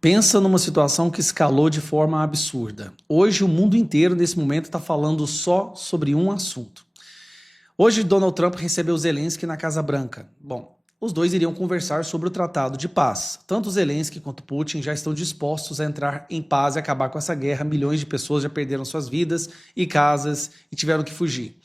Pensa numa situação que escalou de forma absurda. Hoje o mundo inteiro, nesse momento, está falando só sobre um assunto. Hoje Donald Trump recebeu Zelensky na Casa Branca. Bom, os dois iriam conversar sobre o Tratado de Paz. Tanto Zelensky quanto Putin já estão dispostos a entrar em paz e acabar com essa guerra. Milhões de pessoas já perderam suas vidas e casas e tiveram que fugir.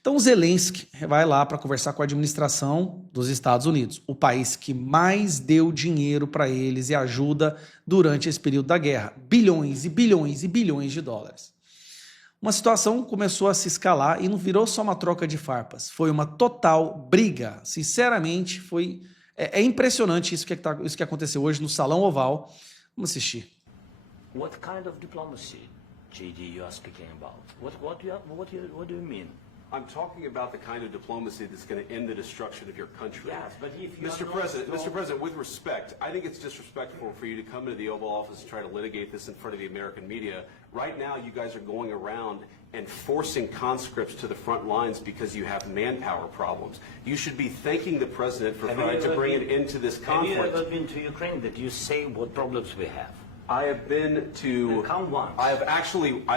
Então o Zelensky vai lá para conversar com a administração dos Estados Unidos, o país que mais deu dinheiro para eles e ajuda durante esse período da guerra. Bilhões e bilhões e bilhões de dólares. Uma situação começou a se escalar e não virou só uma troca de farpas, foi uma total briga. Sinceramente, é impressionante isso que aconteceu hoje no Salão Oval. Vamos assistir. What kind of diplomacy, JD, you are speaking about? What do you mean? I'm talking about the kind of diplomacy that's going to end the destruction of your country. Yes, but if you Mr. President, with respect, I think it's disrespectful for you to come into the Oval Office and try to litigate this in front of the American media. Right now, you guys are going around and forcing conscripts to the front lines because you have manpower problems. You should be thanking the President for trying to bring it into this conflict. Have you ever been to Ukraine that you say what problems we have? I have been to. Count once. I've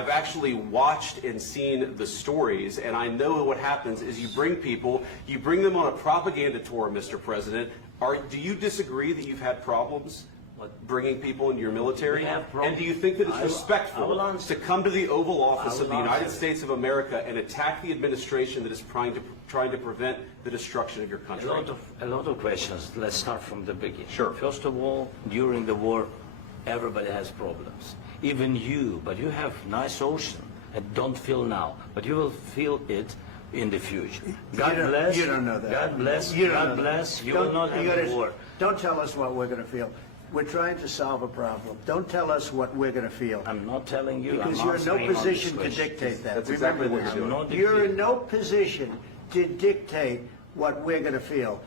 actually watched and seen the stories, and I know what happens is you bring them on a propaganda tour, Mr. President. Do you disagree that you've had problems bringing people into your military? And do you think that it's respectful to come to the Oval Office of the United States of America and attack the administration that is trying to prevent the destruction of your country? A lot of questions. Let's start from the beginning. Sure. First of all, during the war, everybody has problems, even you, but you have nice ocean and don't feel now, but you will feel it in the future. God bless. You don't know that. God bless. You God bless. You will not have war. Don't tell us what we're going to feel. We're trying to solve a problem. Don't tell us what we're going to feel. I'm not telling you. Because I'm you're in no answering position on to this dictate that. That's Remember exactly what this. you're doing. You're in no position to dictate what we're going to feel.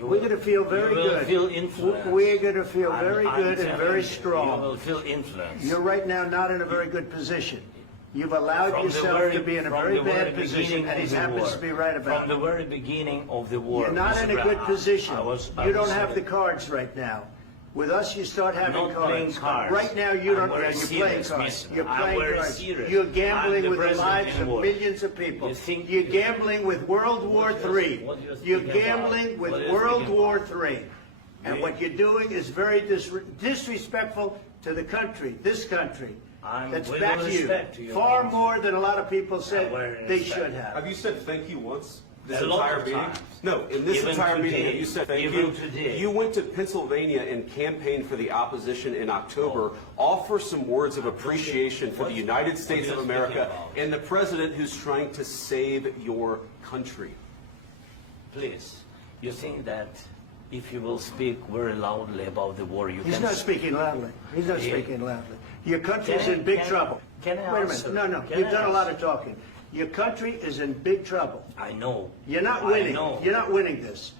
We're going to feel very good. You will feel influence. We're going to feel very good and very strong. You will feel influence. You're right now not in a very good position. You've allowed yourself to be in a very bad position, and he happens to be right about it. From the very beginning of the war. You're not in a good position. You don't have the card. cards right now. With us, you start having Not playing cards. Right now, you don't. I'm You're playing serious, cards. mister. You're I'm playing very cards. serious. You're I'm gambling the with the president lives in of war. millions of people. You think You're you- gambling with World War III. What you're You're speaking gambling about? with What you're World speaking War about? III. And Me? what you're doing is very disrespectful to the country, this country. That's with back all to you. respect to your Far country. more than a lot of people said With they respect. should have. Have you said thank you once? This A lot entire of meeting? times. No, in this Even entire meeting, today. have you said thank Even you? today. You went to Pennsylvania and campaigned for the opposition in October. Offer some words of appreciation for the United States of you America speaking about? and the president who's trying to save your country. Please, you think that if you will speak very loudly about the war, you He's can... not speaking loudly. He's not Yeah. speaking loudly. Your country's Can I- in big can- trouble. can I Wait a answer? minute. No. Can You've I done a lot answer? of talking. Your country is in big trouble. I know. You're not I winning. know. You're not winning this.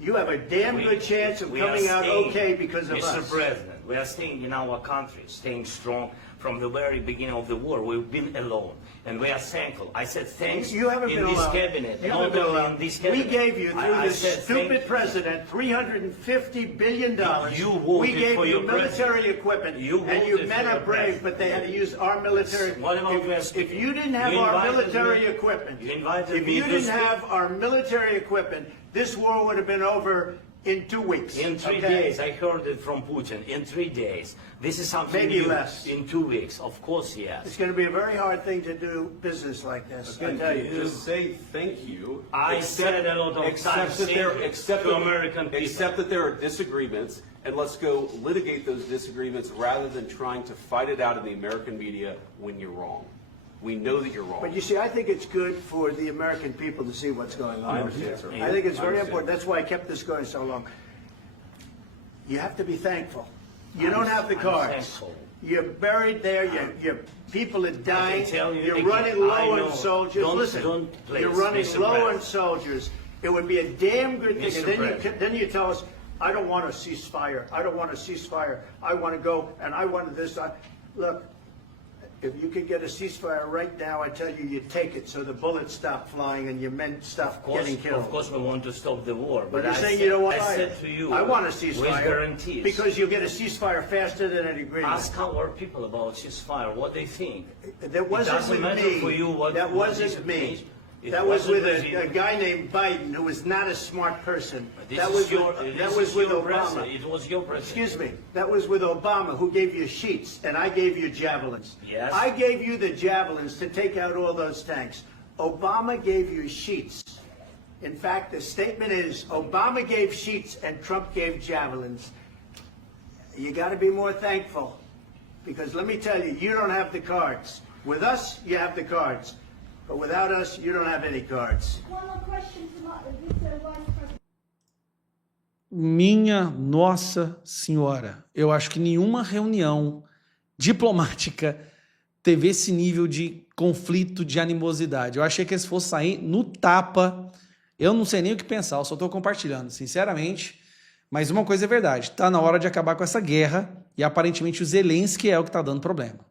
You have a damn good chance of we are coming out staying, okay because of Mr. us. President, we are staying in our country, staying strong from the very beginning of the war. We've been alone, and we are thankful. I said thanks You haven't in been this alone. cabinet. You not haven't been only alone. in this We cabinet. gave you, through I this said stupid thank you. president, $350 billion. You voted we gave for you your military president. equipment, You and you voted men for are your brave, president. but they had to use our military. What about you are If speaking? you didn't have You our invited military me- equipment, you invited if me you to didn't speak. have our military equipment, this war would have been over in 2 weeks. In 3 okay? days, I heard it from Putin. In 3 days, this is something Maybe new. less. In 2 weeks, of course, yes. It's going to be a very hard thing to do business like this. I tell you. Just say thank you. I said a lot of except times that there, thank you except to that- American people. Except that there are disagreements, and let's go litigate those disagreements rather than trying to fight it out in the American media when you're wrong. We know that you're wrong. But you see, I think it's good for the American people to see what's going on. I understand, sir. I think it's I very understand. important. That's why I kept this going so long. You have to be thankful. You don't have the I'm cards. thankful. You're buried there. Your people are dying. tell you You're again, running I low know. on soldiers. Don't- Listen, don't please, you're running Mr. low on President. soldiers. It would be a damn good thing. Mr. And then President. then you tell us, I don't want a ceasefire. I don't want a ceasefire. I want to go, and I wanted this. Look, If you could get a ceasefire right now, I tell you take it so the bullets stop flying and your men stop getting killed. Of course we want to stop the war. But you're I saying said, you don't want I fire. said to you, I want a with ceasefire guarantees. because you'll get a ceasefire faster than an agreement. Ask our people about ceasefire, what they think. That wasn't doesn't with matter me. for you what- That what wasn't is me. made. It That was wasn't with with a guy named Biden who was not a smart person. This That is was your, with, this that is was with your Obama. president. It was your president. Excuse me. That was with Obama, who gave you sheets, and I gave you javelins. Yes. I gave you the javelins to take out all those tanks. Obama gave you sheets. In fact, the statement is Obama gave sheets and Trump gave javelins. You got to be more thankful, because let me tell you, you don't have the cards. With us, you have the cards. But without us, you don't have any cards. One more question to Vice President. Minha Nossa Senhora, eu acho que nenhuma reunião diplomática teve esse nível de conflito, de animosidade. Eu achei que eles fossem sair no tapa. Eu não sei nem o que pensar, eu só estou compartilhando, sinceramente. Mas uma coisa é verdade, está na hora de acabar com essa guerra e aparentemente o Zelensky é o que está dando problema.